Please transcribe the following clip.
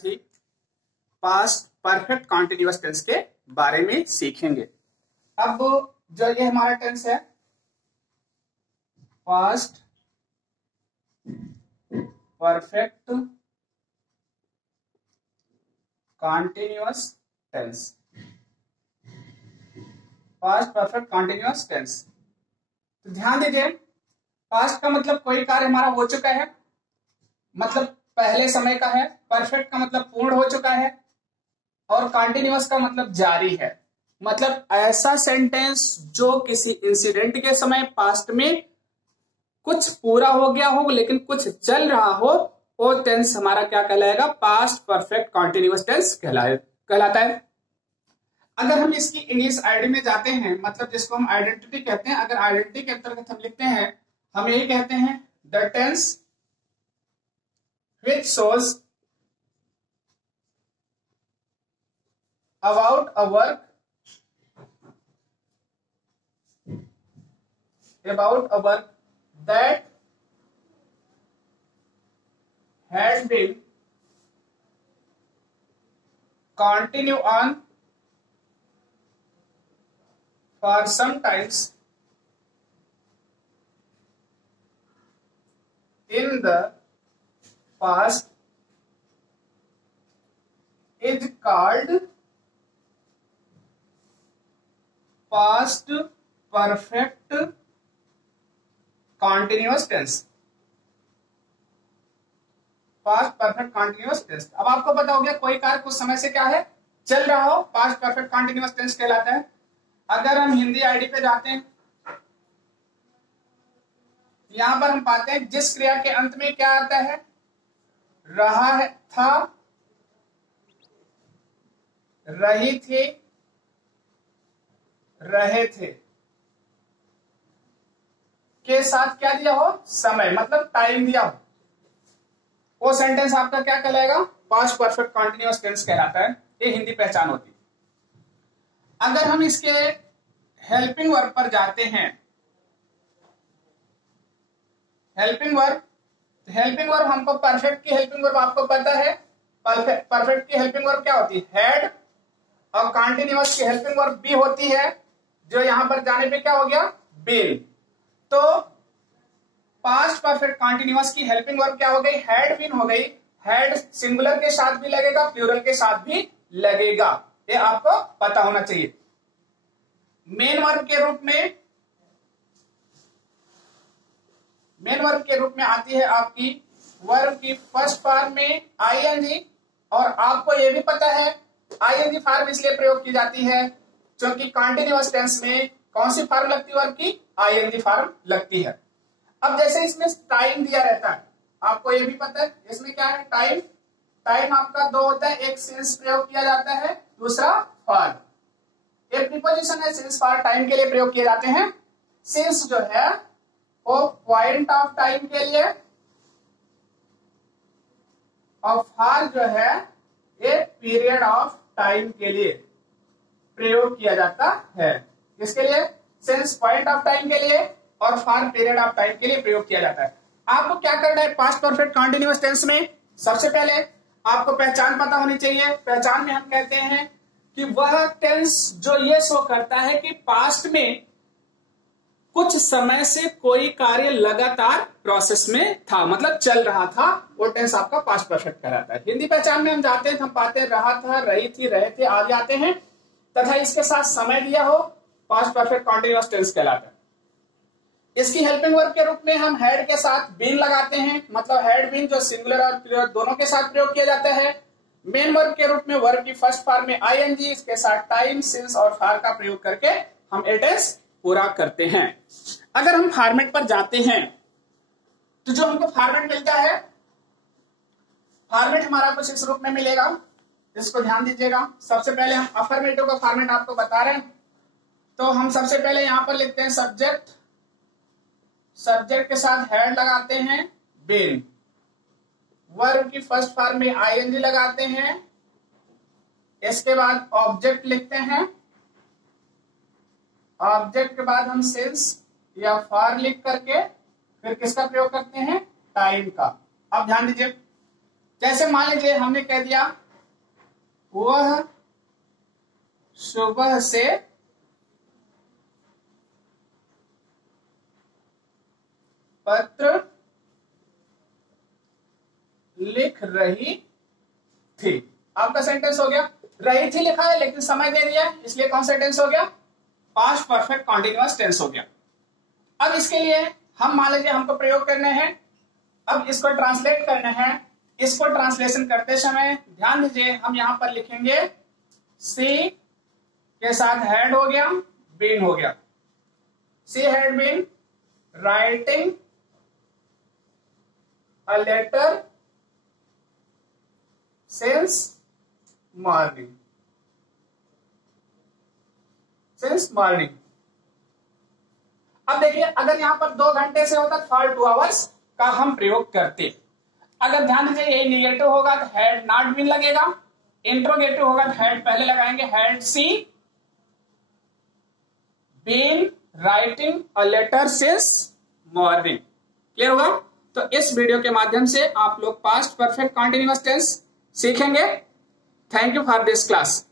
थी past perfect continuous tense के बारे में सीखेंगे। अब जो ये हमारा टेंस है past perfect continuous tense, past perfect continuous tense. तो ध्यान दीजिए, पास्ट का मतलब कोई कार्य हमारा हो चुका है, मतलब पहले समय का है। परफेक्ट का मतलब पूर्ण हो चुका है, और कॉन्टिन्यूअस का मतलब जारी है। मतलब ऐसा सेंटेंस जो किसी इंसिडेंट के समय पास्ट में कुछ पूरा हो गया हो लेकिन कुछ चल रहा हो, वो टेंस हमारा क्या कहलाएगा? पास्ट परफेक्ट कॉन्टिन्यूअस टेंस कहलाता है। अगर हम इसकी इंग्लिश आईडी में जाते हैं, मतलब जिसको हम आइडेंटिटी कहते हैं, अगर आइडेंटिटी के अंतर्गत हम लिखते हैं, हम यही कहते हैं the tense which shows about a work that had been continue on for some times in the past is called past perfect continuous tense. Past perfect continuous tense. अब आपको पता हो गया कोई कार्य कुछ समय से क्या है? चल रहा हो, पास्ट परफेक्ट कॉन्टिन्यूअस टेंस कहलाता है। अगर हम हिंदी आईडी पे जाते हैं, यहां पर हम पाते हैं जिस क्रिया के अंत में क्या आता है? रहा है, था, रही थी, रहे थे के साथ क्या दिया हो? समय, मतलब टाइम दिया हो, वो सेंटेंस आपका क्या कहलाएगा? पास्ट परफेक्ट कॉन्टिन्यूअस टेंस कहलाता है। ये हिंदी पहचान होती है। अगर हम इसके हेल्पिंग वर्ब पर जाते हैं, हेल्पिंग वर्ब हमको परफेक्ट की हेल्पिंग वर्ब आपको पता है। परफेक्ट की हेल्पिंग वर्ब क्या होती है? हैड, और कॉन्टिन्यूअस की हेल्पिंग वर्ब बी होती है, जो यहां पर जाने पे क्या हो गया? बीन। तो पास्ट परफेक्ट कॉन्टिन्यूअस की हेल्पिंग वर्ब क्या हो गई? हैड बीन हो गई। हैड सिंगुलर के साथ भी लगेगा, प्लूरल के साथ भी लगेगा, ये आपको पता होना चाहिए। मेन वर्ब के रूप में आती है आपकी वर्ब की फर्स्ट फॉर्म में आईएनजी, और आपको यह भी पता है आईएनजी फॉर्म इसलिए प्रयोग की जाती है क्योंकि कॉन्टिन्यूअस टेंस में कौन सी फॉर्म लगती है? वर्ब की आईएनजी फॉर्म लगती है। अब जैसे इसमें टाइम दिया रहता है, आपको ये भी पता है इसमें क्या है? टाइम आपका दो होता है, एक सिंस प्रयोग किया जाता है, दूसरा फॉर। एक प्रीपोजिशन है सिंस फॉर, टाइम के लिए प्रयोग किए जाते हैं। सिंस जो है वो पॉइंट ऑफ टाइम के लिए, और फॉर जो है ये पीरियड ऑफ टाइम के लिए प्रयोग किया जाता है। किसके लिए? सिंस पॉइंट ऑफ टाइम के लिए, और फॉर पीरियड ऑफ टाइम के लिए प्रयोग किया जाता है। आपको क्या करना है पास्ट परफेक्ट कॉन्टिन्यूअस टेंस में? सबसे पहले आपको पहचान पता होनी चाहिए। पहचान में हम कहते हैं कि वह टेंस जो ये शो करता है कि पास्ट में कुछ समय से कोई कार्य लगातार प्रोसेस में था, मतलब चल रहा था, वो टेंस आपका पास्ट परफेक्ट कहलाता है। हिंदी पहचान में हम जाते हैं, हम पाते हैं रहा था, रही थी, रहे थे आदि आते हैं, तथा इसके साथ समय दिया हो, पास्ट परफेक्ट कॉन्टिन्यूअस टेंस कहलाता है। इसकी हेल्पिंग वर्ब के रूप में हम हैड के साथ बीन लगाते हैं, मतलब हैड बीन जो सिंगुलर और प्लूरल दोनों के साथ प्रयोग किया जाता है। मेन वर्ब के रूप में वर्ब की फर्स्ट फॉर्म में आईएनजी, इसके साथ टाइम, सिंस और फॉर का प्रयोग करके हम ये टेंस पूरा करते हैं। अगर हम फॉर्मेट पर जाते हैं तो जो हमको फॉर्मेट मिलता है, फॉर्मेट हमारा कुछ इस रूप में मिलेगा, इसको ध्यान दीजिएगा। सबसे पहले हम अफर्मेटिव का फॉर्मेट आपको बता रहे हैं, तो हम सबसे पहले यहां पर लिखते हैं सब्जेक्ट के साथ हैड लगाते हैं, बीन। वर्ब की फर्स्ट फॉर्म में आईएनजी लगाते हैं, इसके बाद ऑब्जेक्ट लिखते हैं, ऑब्जेक्ट के बाद हम सिंस या फॉर लिख करके फिर किसका प्रयोग करते हैं? टाइम का। अब ध्यान दीजिए, जैसे मान लीजिए हमने कह दिया वह सुबह से पत्र लिख रही थी। आपका सेंटेंस हो गया। रही थी लिखा है लेकिन समय दे दिया इसलिए कौन सा टेंस हो गया? पास्ट परफेक्ट कॉन्टिन्यूअस टेंस हो गया। अब इसके लिए हम मान लीजिए हमको प्रयोग करने हैं, अब इसको ट्रांसलेट करना है। इसको ट्रांसलेशन करते समय ध्यान दीजिए हम यहां पर लिखेंगे सी के साथ हैड हो गया, बीन हो गया। She had been writing a letter since morning. Since morning. अब देखिए अगर यहां पर 2 घंटे से होता फॉर 2 आवर्स का हम प्रयोग करते। अगर ध्यान दीजिए यही निगेटिव होगा तो हैड नॉट बीन लगेगा, इंट्रोगेटिव होगा तो हैड पहले लगाएंगे, had C been writing a letter since morning. Clear होगा? तो इस वीडियो के माध्यम से आप लोग पास्ट परफेक्ट कॉन्टिन्यूअस टेंस सीखेंगे। Thank you for this class.